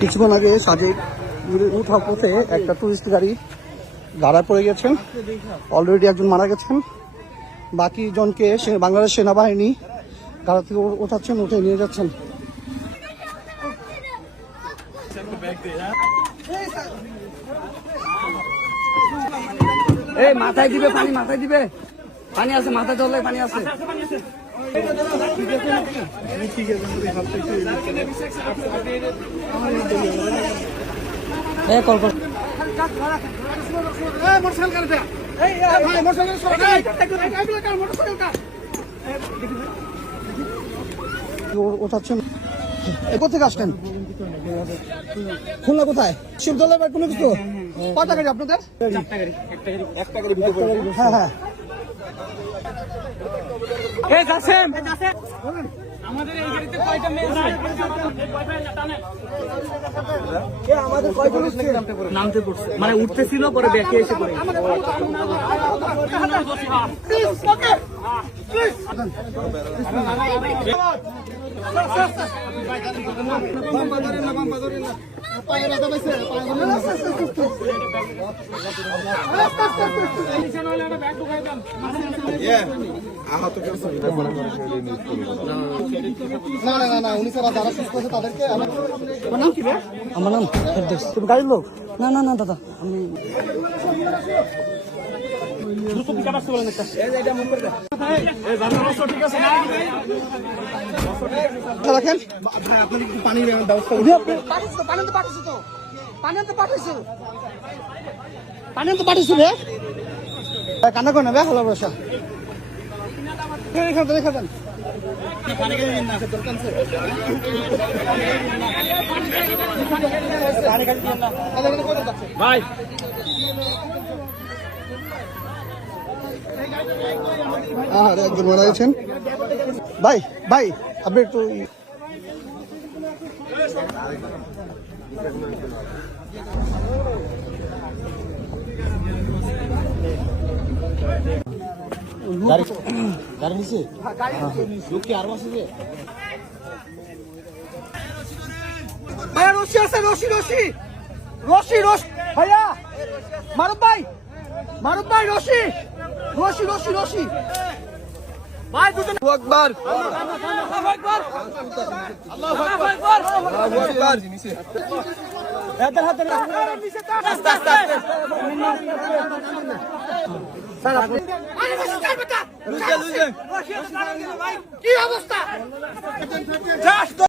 কিছুক্ষণ আগে সাজেক উঠা পথে একটা টুরিস্ট গাড়ি গাড়া পড়ে গেছেন অলরেডি একজন মারা গেছেন। বাকি জনকে বাংলাদেশ সেনাবাহিনী গাড়া থেকে উঠাচ্ছেন উঠে নিয়ে যাচ্ছেন। এই, মাথায় দিবে, পানি, মাথায় দিবে। পানি আছে মাথায় ধরলে পানি আছে। কল কর। আসলেন খুলনা কোথায়? শিবদলের কোনো কিছু? কটা গাড়ি আপনাদের? হ্যাঁ হ্যাঁ। আমাদের এই গাড়িতে কয়টা মেয়ে যায় নামতে পড়ছে। মানে উঠতেছিল পরে ব্যাকে এসে পড়ে আমার নাম আমার নাম ফেরদৌস। তুমি গাড়ির লোক? না না না দাদা আমি রাখেন পানি ব্যবস্থা পানি তো পাঠিয়েছো তো পানি তো পাঠিয়েছো পানি তো পাঠিয়েছো রে কান্না করে নেবে হলো বসা ভাই আর একজন মারা গেছেন আপনি একটু গাড়ি নিচে লোক কি আরও আছে যে? ভাইয়া, মারুফ ভাই মারুফ ভাই, রশি। রশি রশি রশি ভাই দুজন আকবার আল্লাহু আকবার আল্লাহু আকবার আল্লাহু আকবার হাতে হাতে আস্তে আস্তে আস্তে স্যার আপনি কি অবস্থা